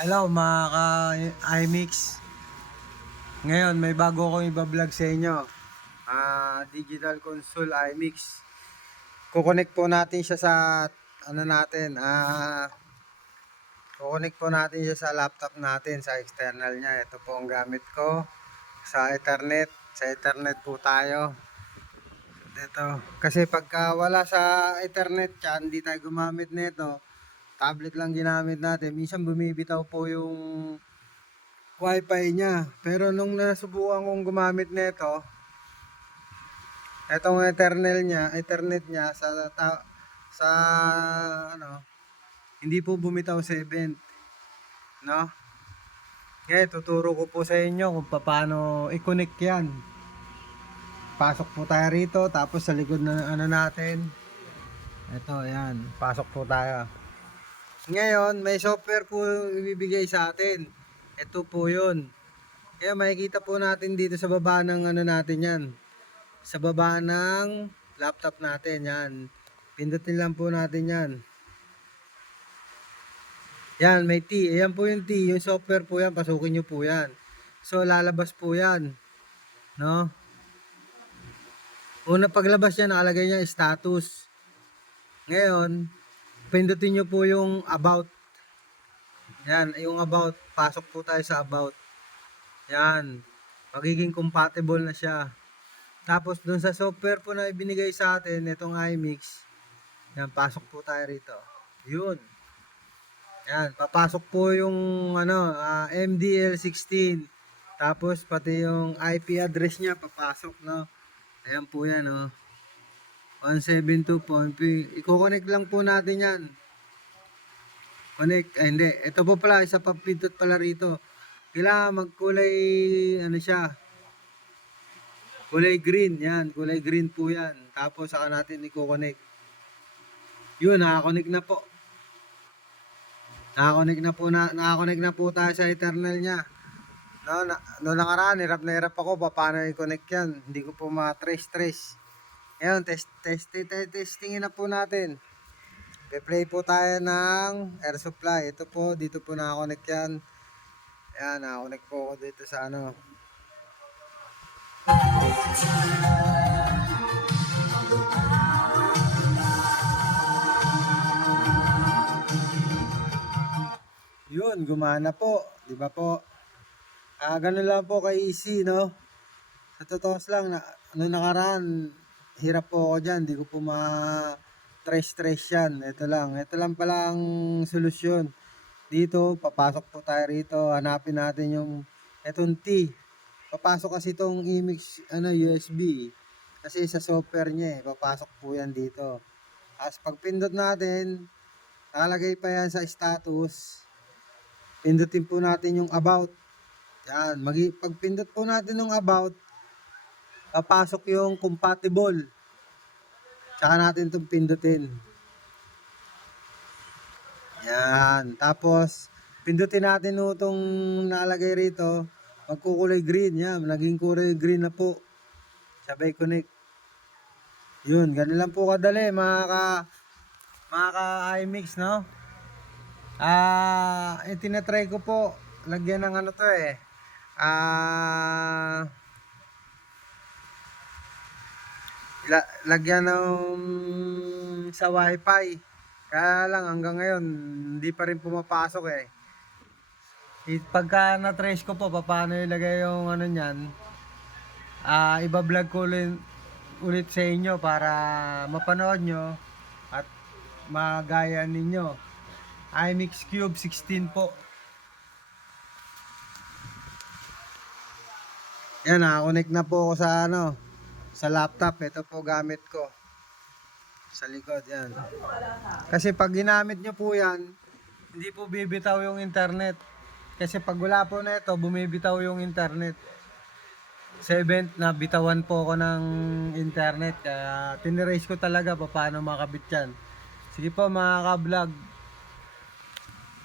Hello mga ka-iMix. Ngayon may bago akong iba-vlog sa inyo. Digital console iMix. Kukonek po natin siya sa ano natin. Kukonek po natin siya sa laptop natin, sa external niya. Ito po ang gamit ko sa Ethernet. Sa Ethernet po tayo. Ito. Kasi pagka wala sa Ethernet, hindi tayo gumamit nito. Tablet lang ginamit natin. Minsan bumibitaw po yung wifi niya. Pero nung nasubukan kong gumamit nito, etong Ethernet niya sa ano, hindi po bumitaw 7, no? Ngayon tuturo ko po sa inyo kung paano i-connect 'yan. Pasok po tayo rito, tapos sa likod na ano natin. Ito, ayan, pasok po tayo. Ngayon, may software po ibibigay sa atin. Ito po 'yun. Kaya makikita po natin dito sa baba ng ano natin 'yan. Sa baba ng laptop natin 'yan. Pindutin lang po natin 'yan. Yan, may T. Ayan po yung T. Yung software po 'yan. Pasukin nyo po 'yan. So, lalabas po 'yan. No? Una paglabas niya, nakalagay niya status. Ngayon, pindutin nyo po yung about. Yan, yung about. Pasok po tayo sa about. Yan. Magiging compatible na siya. Tapos, dun sa software po na ibinigay sa atin, itong iMix. Yan, pasok po tayo rito. Yun. Yan, papasok po yung ano, MDL16. Tapos, pati yung IP address niya, papasok, no? Ayan po yan, oh. 172.p. Iko-connect lang po natin yan. Connect. Ay, hindi. Ito po pala, isa pa pindot pala rito. Kailangan magkulay, ano siya, kulay green. Yan, kulay green po yan. Tapos, saka natin iko-connect. Yun, nakakonect na po. Nakakonect na po tayo sa Eternal niya. No nakaraan, hirap na hirap ako paano i-connect yan. Hindi ko po ma-trace. Ngayon, testingin na po natin. Play po tayo ng air supply. Ito po, dito po nakakonect yan. Ayan, nakakonect po ako dito sa ano. Yun, gumana po. Di ba po? Ganun lang po ka-easy, no? Sa totoo lang, noong nakaraan, hirap po ako dyan. Di ko po ma-trace yan. Ito lang pala ang solusyon. Dito, papasok po tayo rito. Hanapin natin yung etong T. Papasok kasi itong iMix USB. Kasi sa software niya papasok po yan dito. As pag pindot natin, nakalagay pa yan sa status. Pindutin po natin yung about. Yan, pag pindot po natin yung about, papasok yung compatible. Tsaka natin itong pindutin. Yan. Tapos, pindutin natin itong nalagay rito. Magkukulay green. Yan. Naging kulay green na po. Sabay connect. Yun. Ganun lang po kadali. Mga ka-iMix, no? Tinatry ko po. Lagyan ng ano to eh. Lagyan ng sa wifi. Kaya lang hanggang ngayon hindi pa rin pumapasok eh. Pagka na-trace ko po paano ilagay yung ano niyan, iba-vlog ko ulit sa inyo para mapanood nyo at magaya ninyo. iMix Cube 16 po. Yan, nakakonect na po ako sa ano, sa laptop. Ito po gamit ko. Sa likod, yan. Kasi pag ginamit nyo po yan, hindi po bibitaw yung internet. Kasi pag wala po na ito, bumibitaw yung internet. Sa event na bitawan po ako ng internet. Kaya tinirace ko talaga paano makabit yan. Sige po mga ka-vlog.